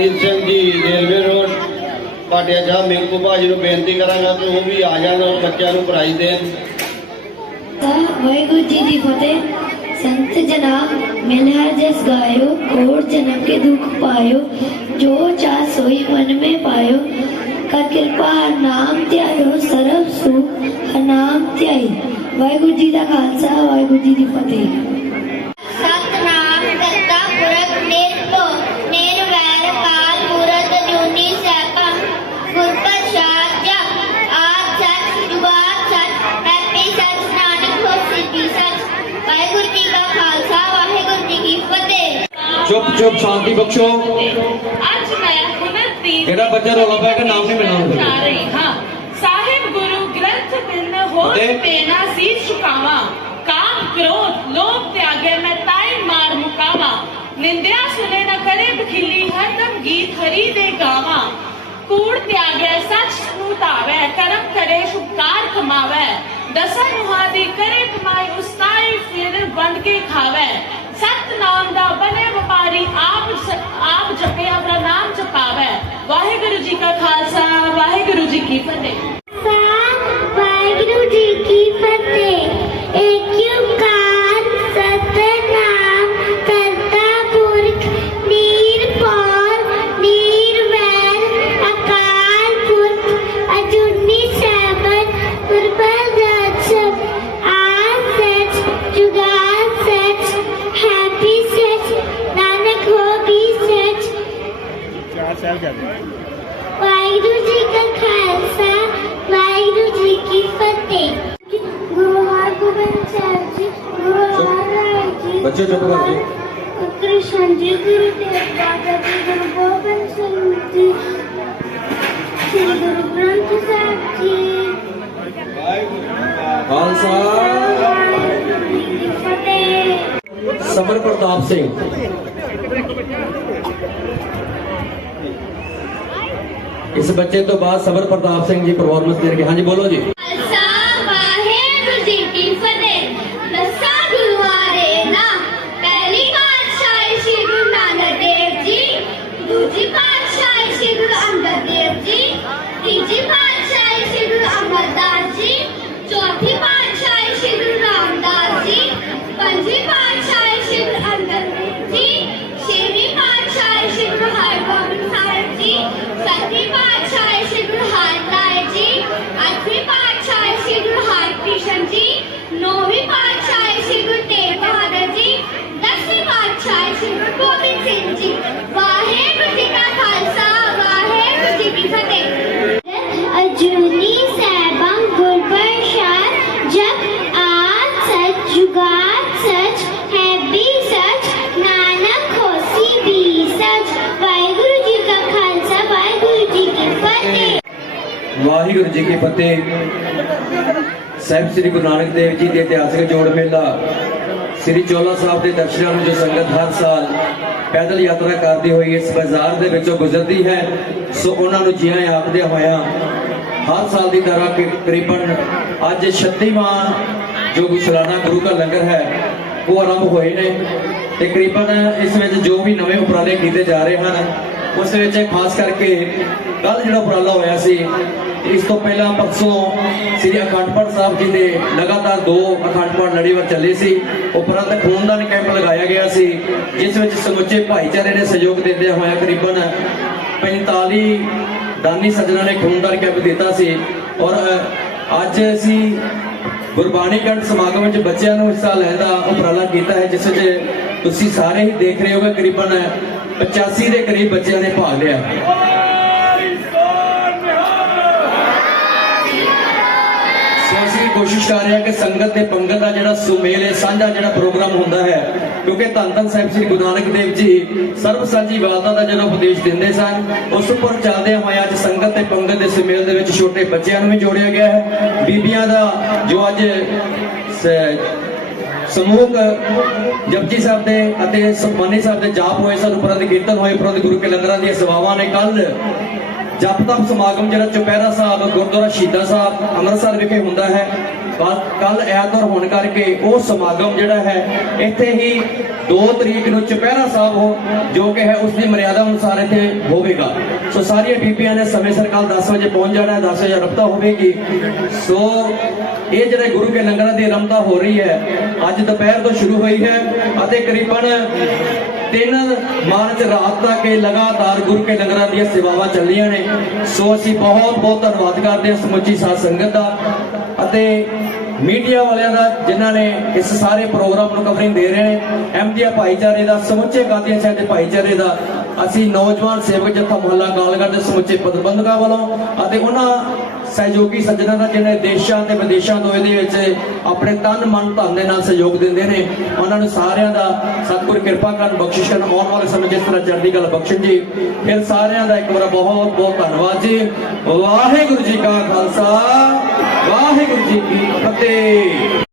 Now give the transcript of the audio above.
Harpreet Singh ji railway road Bhatia ਜਾ ਮੇਂਕੂ ਭਾਜੀ ਨੂੰ ਬੇਨਤੀ ਕਰਾਂਗਾ ਕਿ ਉਹ ਵੀ ਆ ਜਾਣ ਔਰ ਬੱਚਿਆਂ ਨੂੰ ਪ੍ਰਾਈਜ਼ ਦੇਣ। ਵਾਹਿਗੁਰੂ ਜੀ ਦੀ ਫਤਿਹ। ਸੰਤ ਜਨਾ ਮਿਲ ਹਰ ਗਾਇਓ ਕੋੜ ਜਨਮ ਕੇ ਦੁਖ ਪਾਇਓ, ਜੋ ਚਾਹ ਸੋਈ ਮਨ ਮੇ ਪਾਇਓ। ਕਰ ਕਿਰਪਾ ਨਾਮ ਧਿਆਇਓ, ਸਰਬ ਸੁਖ ਨਾਮ ਧਿਆਈ। ਵਾਹਿਗੁਰੂ ਜੀ ਦਾ ਖਾਲਸਾ, ਵਾਹਿਗੁਰੂ ਜੀ ਦੀ ਫਤਿਹ। ਚੁੱਪ ਚੁੱਪ ਸ਼ਾਂਤੀ ਬਖਸ਼ੋ। ਅੱਜ ਮੈਂ ਹੁਨਰਦੀਨ ਜਿਹੜਾ ਬੱਚਾ ਰੌਲਾ ਪਾਇਆ ਕਿ ਨਾਮ ਨਹੀਂ ਮਿਲਣਾ। ਜਾ ਰਹੀ ਹਾਂ। ਸਾਹਿਬ ਗੁਰੂ ਗ੍ਰੰਥ ਬਿਨ ਹੋਰ? ਪੇਨਾ ਸੀ ਝੁਕਾਵਾਂ ਕਾਮ ਕ੍ਰੋਧ ਲੋਭ ਤਿਆਗੇ ਮੈਂ ਤਾਈ ਮਾਰ ਮੁਕਾਵਾਂ। ਨਿੰਦਿਆ ਸੁਨੇ ਨਾ ਕਰੇ ਬਖਿਲੀ ਹਰਦਮ ਗੀਤ ਹਰੀ ਦੇ ਗਾਵਾਂ। ਕੂੜ ਤਿਆਗੈ ਸੱਚ ਨੂੰ ਧਾਵੈ ਕਰਮ ਕਰੇ ਸ਼ੁਭਕਾਰ ਕਮਾਵੈ। ਦਸਾਂ ਨੁਹਾਂ ਦੀ ਕਰੇ ਕਮਾਈ ਉਸਤਾਈ ਫਿਰ ਵੰਡ ਕੇ ਖਾਵੈ। ਬੱਚੇ ਚੁੱਪ ਕਰ ਜੀ। ਕ੍ਰਿਸ਼ਨ ਜੀ ਗੁਰੂ ਤੇਗ ਬਹਾਦਰ ਜੀ ਗੁਰੂ ਗੋਬਿੰਦ ਸਿੰਘ ਜੀ ਸ੍ਰੀ ਗੁਰੂ ਗ੍ਰੰਥ ਸਾਹਿਬ ਜੀ ਖਾਲਸਾ ਵਾਹਿਗੁਰੂ ਜੀ ਕੀ ਫਤਿਹ ਸਬਰ ਪ੍ਰਤਾਪ ਸਿੰਘ ਇਸ ਬੱਚੇ ਤੋਂ ਬਾਅਦ ਸਬਰ ਪ੍ਰਤਾਪ ਸਿੰਘ ਜੀ ਪਰਫਾਰਮੈਂਸ ਦੇਣਗੇ ਹਾਂਜੀ ਬੋਲੋ ਜੀ ਖਾਲਸਾ ਵਾਹਿਗੁਰੂ ਵਾਹਿਗੁਰੂ ਜੀ ਕੀ ਫਤਿਹ। ਸਾਹਿਬ ਸ੍ਰੀ ਗੁਰੂ ਨਾਨਕ ਦੇਵ ਜੀ ਦੇ ਇਤਿਹਾਸਕ ਜੋੜ ਮੇਲਾ, ਸ੍ਰੀ ਚੋਲਾ ਸਾਹਿਬ ਦੇ ਦਰਸ਼ਨਾਂ ਨੂੰ ਜੋ ਸੰਗਤ ਹਰ ਸਾਲ ਪੈਦਲ ਯਾਤਰਾ ਕਰਦੀ ਹੋਈ ਇਸ ਬਾਜ਼ਾਰ ਦੇ ਵਿੱਚੋਂ ਗੁਜ਼ਰਦੀ ਹੈ, ਸੋ ਉਹਨਾਂ ਨੂੰ ਜੀਆਂ ਆਖਦੇ ਹੋਇਆਂ ਹਰ ਸਾਲ ਦੀ ਤਰ੍ਹਾਂ ਤਕਰੀਬਨ ਅੱਜ 36ਵਾਂ ਜੋ ਗੁਸਲਾਨਾ ਗੁਰੂ ਦਾ ਲੰਗਰ ਹੈ, ਉਹ ਆਰੰਭ ਹੋਏ ਨੇ। ਤਕਰੀਬਨ ਇਸ ਵਿੱਚ ਜੋ ਵੀ ਨਵੇਂ ਉਪਰਾਲੇ ਕੀਤੇ ਜਾ ਰਹੇ ਹਨ, ਉਸ ਵਿੱਚ ਖਾਸ ਕਰਕੇ ਕੱਲ ਜਿਹੜਾ ਉਪਰਾਲਾ ਹੋਇਆ ਸੀ ਇਸ ਤੋਂ ਪਹਿਲਾਂ ਪਰਸੋਂ ਸ੍ਰੀ ਅਖੰਡ ਪਾਠ ਸਾਹਿਬ ਜੀ ਦੇ ਲਗਾਤਾਰ ਦੋ ਅਖੰਡ ਪਾਠ ਲੜੀਵਾਰ ਚੱਲੇ ਸੀ। ਉਪਰੰਤ ਖੂਨਦਾਨ ਕੈਂਪ ਲਗਾਇਆ ਗਿਆ ਸੀ, ਜਿਸ ਵਿੱਚ ਸਮੁੱਚੇ ਭਾਈਚਾਰੇ ਨੇ ਸਹਿਯੋਗ ਦਿੰਦੇ ਹੋਇਆ ਕਰੀਬਨ 45 ਦਾਨੀ ਸੱਜਣਾ ਨੇ ਖੂਨਦਾਨ ਕੈਂਪ ਦਿੱਤਾ ਸੀ। ਔਰ ਅੱਜ ਅਸੀਂ ਗੁਰਬਾਣੀ ਕੰਠ ਸਮਾਗਮ ਵਿੱਚ ਬੱਚਿਆਂ ਨੂੰ ਹਿੱਸਾ ਲੈਣ ਦਾ ਉਪਰਾਲਾ ਕੀਤਾ ਹੈ, ਜਿਸ ਵਿੱਚ ਤੁਸੀਂ ਸਾਰੇ ਹੀ ਦੇਖ ਰਹੇ ਹੋਗੇ, ਕਰੀਬਨ 85 ਦੇ ਕਰੀਬ ਬੱਚਿਆਂ ਨੇ ਭਾਗ ਲਿਆ ਸੋ ਅਸੀਂ ਕੋਸ਼ਿਸ਼ ਕਰ ਰਿਹਾ ਕਿ ਸੰਗਤ ਤੇ ਪੰਗਤ ਦਾ ਜਿਹੜਾ ਸੁਮੇਲ ਹੈ, ਸਾਂਝਾ ਜਿਹੜਾ ਪ੍ਰੋਗਰਾਮ ਹੁੰਦਾ ਹੈ, ਕਿਉਂਕਿ ਧੰਨ ਧੰਨ ਸਾਹਿਬ ਸ੍ਰੀ ਗੁਰੂ ਨਾਨਕ ਦੇਵ ਜੀ ਸਰਬ ਸਾਂਝੀ ਵਾਲਤਾ ਦਾ ਜਦੋਂ ਉਪਦੇਸ਼ ਦਿੰਦੇ ਸਨ, ਉਸ ਉੱਪਰ ਚੱਲਦੇ ਹੋਏ ਅੱਜ ਸੰਗਤ ਤੇ ਪੰਗਤ ਦੇ ਸੁਮੇਲ ਦੇ ਵਿੱਚ ਛੋਟੇ ਬੱਚਿਆਂ ਨੂੰ ਵੀ ਜੋੜਿਆ ਗਿਆ ਹੈ। ਬੀਬੀਆਂ ਦਾ ਜੋ ਅੱਜ ਸ- ਸਮੂਹਕ ਜਪਜੀ ਸਾਹਿਬ ਦੇ ਅਤੇ ਸੁਖਮਨੀ ਸਾਹਿਬ ਦੇ ਜਾਪ ਹੋਏ ਸਨ, ਉਪਰੰਤ ਕੀਰਤਨ ਹੋਏ, ਉਪਰੰਤ ਗੁਰੂ ਕੇ ਲੰਗਰਾਂ ਦੀਆਂ ਸੇਵਾਵਾਂ ਨੇ ਕੱਲ ਜਪ ਤਪ ਸਮਾਗਮ ਜਿਹੜਾ ਚੁਪਹਿਰਾ ਸਾਹਿਬ, ਗੁਰਦੁਆਰਾ ਸ਼ਹੀਦਾਂ ਸਾਹਿਬ, ਅੰਮ੍ਰਿਤਸਰ ਵਿਖੇ ਹੁੰਦਾ ਹੈ। ਕੱਲ ਐਤਵਾਰ ਹੋਣ ਕਰਕੇ ਉਹ ਸਮਾਗਮ ਜਿਹੜਾ ਹੈ, ਇੱਥੇ ਹੀ 2 ਤਰੀਕ ਨੂੰ ਚੁਪਹਿਰਾ ਸਾਹਿਬ ਹੋ, ਜੋ ਕਿ ਹੈ ਉਸ ਦੀ ਮਰਿਆਦਾ ਅਨੁਸਾਰ ਇੱਥੇ ਹੋਵੇਗਾ। ਸੋ ਸਾਰੀਆਂ ਬੀਬੀਆਂ ਨੇ ਸਮੇਂ ਸਿਰ ਕੱਲ 10 ਵਜੇ ਪਹੁੰਚ ਜਾਣਾ ਹੈ 10 ਵਜੇ ਰਫਤਾ ਹੋਵੇਗੀ। ਸੋ ਇਹ ਜਿਹੜੇ ਗੁਰੂ ਕੇ ਲੰਗਰਾਂ ਦੀ ਰਮਤਾ ਹੋ ਰਹੀ ਹੈ, ਅੱਜ ਦੁਪਹਿਰ ਤੋਂ ਸ਼ੁਰੂ ਹੋਈ ਹੈ ਅਤੇ ਕਰੀਬਨ 3 ਮਾਰਚ ਰਾਤ ਤੱਕ ਇਹ ਲਗਾਤਾਰ ਗੁਰੂ ਕੇ ਲੰਗਰਾਂ ਦੀਆਂ ਸੇਵਾਵਾਂ ਚੱਲੀਆਂ ਨੇ। ਸੋ ਅਸੀਂ ਬਹੁਤ ਬਹੁਤ ਧੰਨਵਾਦ ਕਰਦੇ ਹਾਂ ਸਮੁੱਚੀ ਸਾਧ ਸੰਗਤ ਦਾ ਅਤੇ ਮੀਡੀਆ ਵਾਲਿਆਂ ਦਾ, ਜਿਨ੍ਹਾਂ ਨੇ ਇਸ ਸਾਰੇ ਪ੍ਰੋਗਰਾਮ ਨੂੰ ਕਵਰਿੰਗ ਦੇ ਰਹੇ ਨੇ। ਐਮਜੀਆ ਭਾਈਚਾਰੇ ਦਾ, ਸਮੁੱਚੇ ਕਾਦੀਆਂ ਸਾਹਿਬ ਦੇ ਭਾਈਚਾਰੇ ਦਾ ਅਸੀਂ ਨੌਜਵਾਨ ਸੇਵਕ ਜਥਾ ਮੁਹੱਲਾ ਕਾਲਗੜ੍ਹ ਦੇ ਸਮੁੱਚੇ ਪ੍ਰਬੰਧਕਾਂ ਵੱਲੋਂ ਅਤੇ ਉਹਨਾਂ ਸਹਿਯੋਗੀ ਸੱਜਣਾਂ ਦਾ ਜਿਹੜੇ ਦੇਸ਼ਾਂ ਤੇ ਵਿਦੇਸ਼ਾਂ ਤੋਂ ਇਹਦੇ ਵਿੱਚ ਆਪਣੇ ਤਨ ਮਨ ਧਨ ਦੇ ਨਾਲ ਸਹਿਯੋਗ ਦਿੰਦੇ ਨੇ, ਉਹਨਾਂ ਨੂੰ ਸਾਰਿਆਂ ਦਾ ਸਤਿਗੁਰ ਕਿਰਪਾ ਕਰਨ, ਬਖਸ਼ਿਸ਼ ਬਖਸ਼ਿਸ਼ਨ ਆਉਣ ਵਾਲੇ ਸਮੇਂ ਜਿਸ ਤਰ੍ਹਾਂ ਚੜ੍ਹਦੀ ਕਲਾ ਬਖਸ਼ਣ ਜੀ। ਫਿਰ ਸਾਰਿਆਂ ਦਾ ਇੱਕ ਵਾਰ ਬਹੁਤ ਬਹੁਤ ਧੰਨਵਾਦ ਜੀ। ਵਾਹਿਗੁਰੂ ਜੀ ਕਾ ਖਾਲਸਾ, ਵਾਹਿਗੁਰੂ ਜੀ ਕੀ ਫਤਿਹ।